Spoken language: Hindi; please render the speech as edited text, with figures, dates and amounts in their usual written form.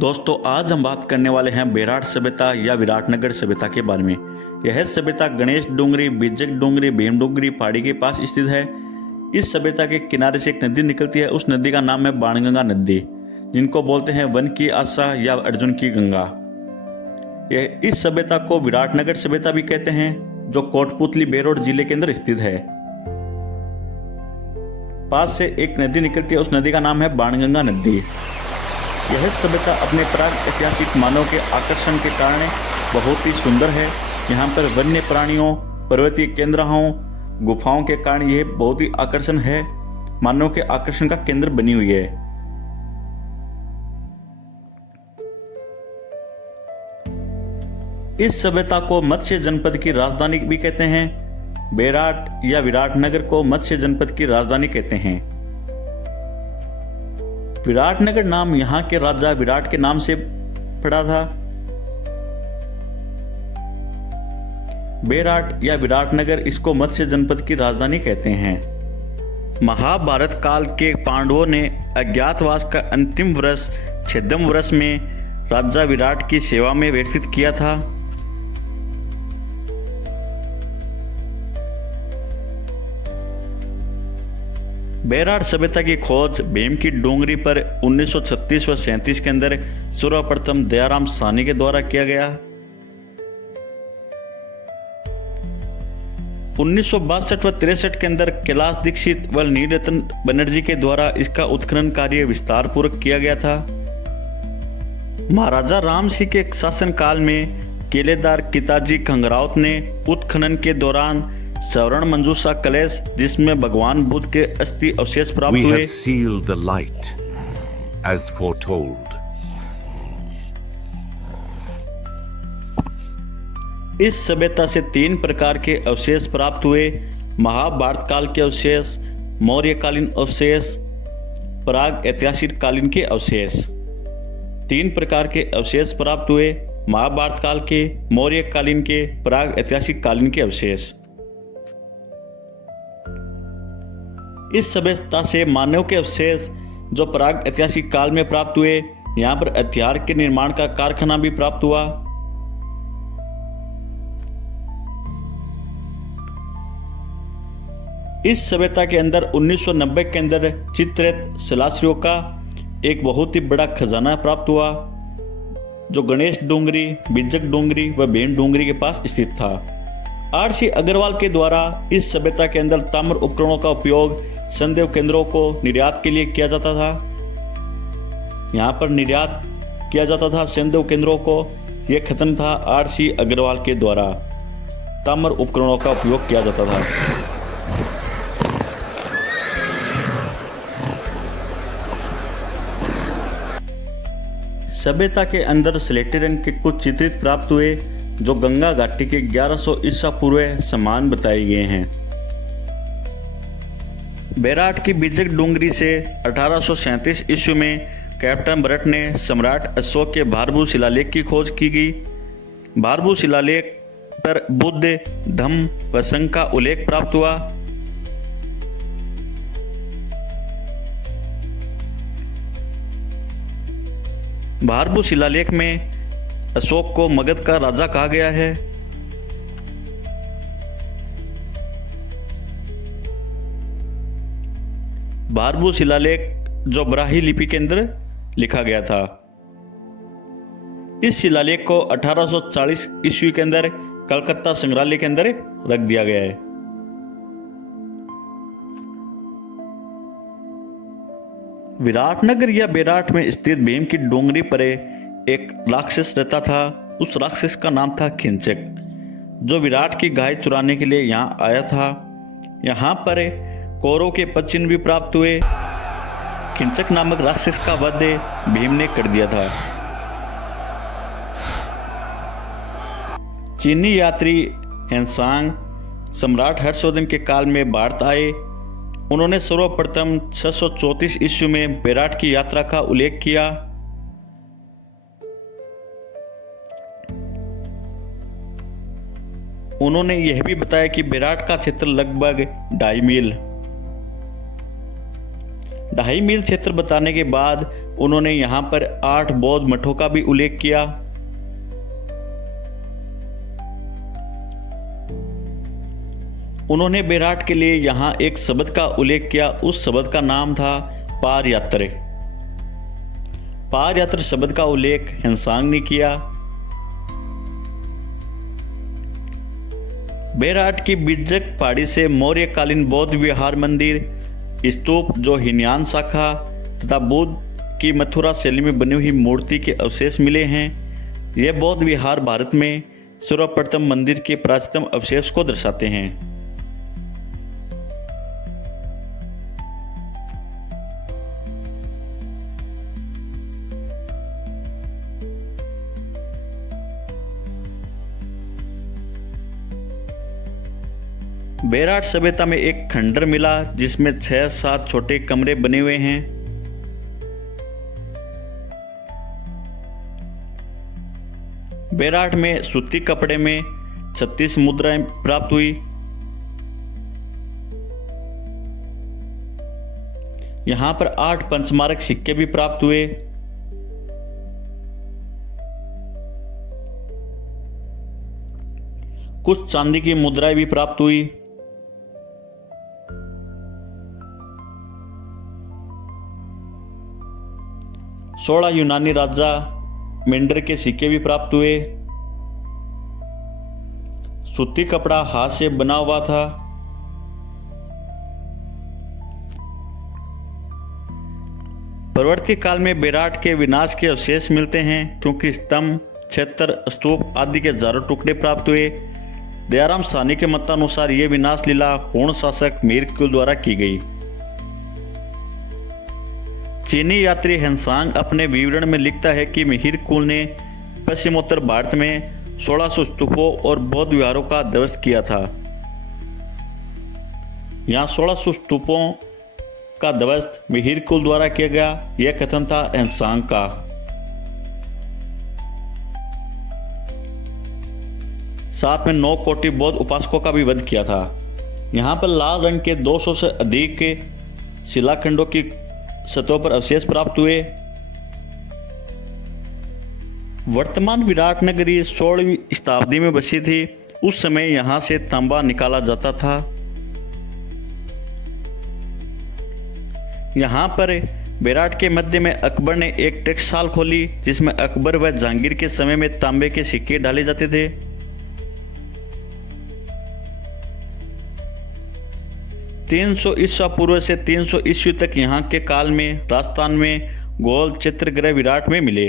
दोस्तों आज हम बात करने वाले हैं बेराट सभ्यता या विराटनगर सभ्यता के बारे में। यह सभ्यता गणेश डूंगरी, बिजक डूंगरी, भीम डूंगरी पहाड़ी के पास स्थित है। इस सभ्यता के किनारे से एक नदी निकलती है। उस नदी का नाम है बाणगंगा नदी, जिनको बोलते हैं वन की आशा या अर्जुन की गंगा। यह इस सभ्यता को विराटनगर सभ्यता भी कहते हैं, जो कोटपुतली बेरोड जिले के अंदर स्थित है। पास से एक नदी निकलती है, उस नदी का नाम है बाणगंगा नदी। यह सभ्यता अपने प्राग ऐतिहासिक मानव के आकर्षण के कारण बहुत ही सुंदर है। यहाँ पर वन्य प्राणियों, पर्वतीय केंद्रों, गुफाओं के कारण यह बहुत ही आकर्षण है, मानव के आकर्षण का केंद्र बनी हुई है। इस सभ्यता को मत्स्य जनपद की राजधानी भी कहते हैं। बेराट या विराटनगर को मत्स्य जनपद की राजधानी कहते हैं। विराटनगर नाम यहाँ के राजा विराट के नाम से पड़ा था। बेराट या विराटनगर इसको मत्स्य जनपद की राजधानी कहते हैं। महाभारत काल के पांडवों ने अज्ञातवास का अंतिम वर्ष छेदम वर्ष में राजा विराट की सेवा में व्यतीत किया था। बेराट सभ्यता की खोज भीम की डूंगरी पर 1936 व 37 के अंदर सर्वप्रथम दयाराम साहनी के द्वारा किया गया। 1962 व 63 के अंदर कैलाश दीक्षित व नीलरतन बनर्जी के द्वारा इसका उत्खनन कार्य विस्तार पूर्वक किया गया था। महाराजा राम सिंह के शासन काल में किलेदार किताजी खंगरावत ने उत्खनन के दौरान स्वर्ण मंजूषा कलश, जिसमें भगवान बुद्ध के अस्थि अवशेष प्राप्त हुए। We have sealed the light as foretold. इस सभ्यता से 3 प्रकार के अवशेष प्राप्त हुए: महाभारत काल के अवशेष, मौर्यकालीन अवशेष, प्राग ऐतिहासिक कालीन के अवशेष। 3 प्रकार के अवशेष प्राप्त हुए: महाभारत काल के, मौर्यकालीन के, प्राग ऐतिहासिक कालीन के अवशेष। इस सभ्यता से मानव के अवशेष जो प्राग ऐतिहासिक काल में प्राप्त हुए, यहाँ पर हथियार के निर्माण का कारखाना भी प्राप्त हुआ। इस सभ्यता के अंदर 1990 के अंदर चित्रित शिलाश्रयों का एक बहुत ही बड़ा खजाना प्राप्त हुआ, जो गणेश डूंगरी, बिजक डूंगरी व भीम डूंगरी के पास स्थित था। आर.सी. अग्रवाल के द्वारा इस सभ्यता के अंदर ताम्र उपकरणों का उपयोग संदेव केंद्रों को निर्यात के लिए किया जाता था। यहाँ पर निर्यात किया जाता था संदेव केंद्रों को। यह कथन था आर.सी. अग्रवाल के द्वारा, ताम्र उपकरणों का उपयोग किया जाता था। सभ्यता के अंदर स्लेटी रंग के कुछ चित्रित प्राप्त हुए, जो गंगा घाटी के 1100 ईसा पूर्व समान बताए गए हैं। बेराट की बिजक डूंगरी से 1837 ईस्वी में कैप्टन ब्रट ने सम्राट अशोक के भारभू शिलालेख की खोज की गई। भारभू शिलालेख पर बुद्ध, धम्म व संघ का उल्लेख प्राप्त हुआ। भारभू शिलालेख में अशोक को मगध का राजा कहा गया है। भारभू शिलालेख जो ब्राह्मी लिपि के अंदर लिखा गया था। इस शिलालेख को 1840 ईस्वी के अंदर कलकत्ता संग्रहालय के अंदर रख दिया गया है। विराटनगर या बेराट में स्थित भीम की डूंगरी पर एक राक्षस रहता था। उस राक्षस का नाम था किंचक, जो विराट की गाय चुराने के लिए यहाँ आया था। यहाँ पर कौरवों के पदचिन्ह भी प्राप्त हुए। किंचक नामक राक्षस का वध भीम ने कर दिया था। चीनी यात्री हेनसांग सम्राट हर्षवर्धन के काल में भारत आए। उन्होंने सर्वप्रथम 634 ईस्वी में बेराट की यात्रा का उल्लेख किया। उन्होंने यह भी बताया कि बेराट का क्षेत्र लगभग 2.5 मील क्षेत्र बताने के बाद उन्होंने यहाँ पर 8 बौद्ध मठों का भी उल्लेख किया। उन्होंने बेराट के लिए यहाँ एक शब्द का उल्लेख किया। उस शब्द का नाम था पारयात्र। पारयात्र शब्द का उल्लेख हेनसांग ने किया। बेराट की बिज्जक पहाड़ी से मौर्यकालीन बौद्ध विहार मंदिर, स्तूप जो हिनयान शाखा तथा बुद्ध की मथुरा शैली में बनी हुई मूर्ति के अवशेष मिले हैं। यह बौद्ध विहार भारत में सर्वप्रथम मंदिर के प्राचीनतम अवशेष को दर्शाते हैं। बेराट सभ्यता में एक खंडर मिला जिसमें 6-7 छोटे कमरे बने हुए हैं। बेराट में सूती कपड़े में 36 मुद्राएं प्राप्त हुई। यहां पर 8 पंचमारक सिक्के भी प्राप्त हुए। कुछ चांदी की मुद्राएं भी प्राप्त हुई। 16 यूनानी राजा मेंढर के सिक्के भी प्राप्त हुए। सूती कपड़ा हाथ से बना हुआ था। परवर्ती काल में बेराट के विनाश के अवशेष मिलते हैं क्योंकि स्तंभ, क्षेत्र, स्तूप आदि के हजारों टुकड़े प्राप्त हुए। दयाराम साहनी के मतानुसार यह विनाश लीला होण शासक मीरकुल द्वारा की गई। चीनी यात्री हेनसांग अपने विवरण में लिखता है कि मिहिर कुल ने पश्चिमोत्तर भारत में 1600 स्तूपों और बौद्ध विहारों का ध्वस्त किया था। यहाँ 1600 स्तूपों का ध्वस्त मिहिर कुल द्वारा किया गया, यह कथन था हेनसांग का। साथ में 9 कोटि बौद्ध उपासकों का भी वध किया था। यहाँ पर लाल रंग के 200 से अधिक शिलाखंडों की सतहों पर अवशेष प्राप्त हुए। वर्तमान विराट नगरी 16वीं शताब्दी में बसी थी। उस समय यहां से तांबा निकाला जाता था। यहां पर बेराट के मध्य में अकबर ने एक टेक्सटाइल खोली जिसमें अकबर व जहांगीर के समय में तांबे के सिक्के डाले जाते थे। 300 ईसा पूर्व से 300 ईस्वी तक यहाँ के काल में राजस्थान में गोल चित्रग्रह विराट में मिले।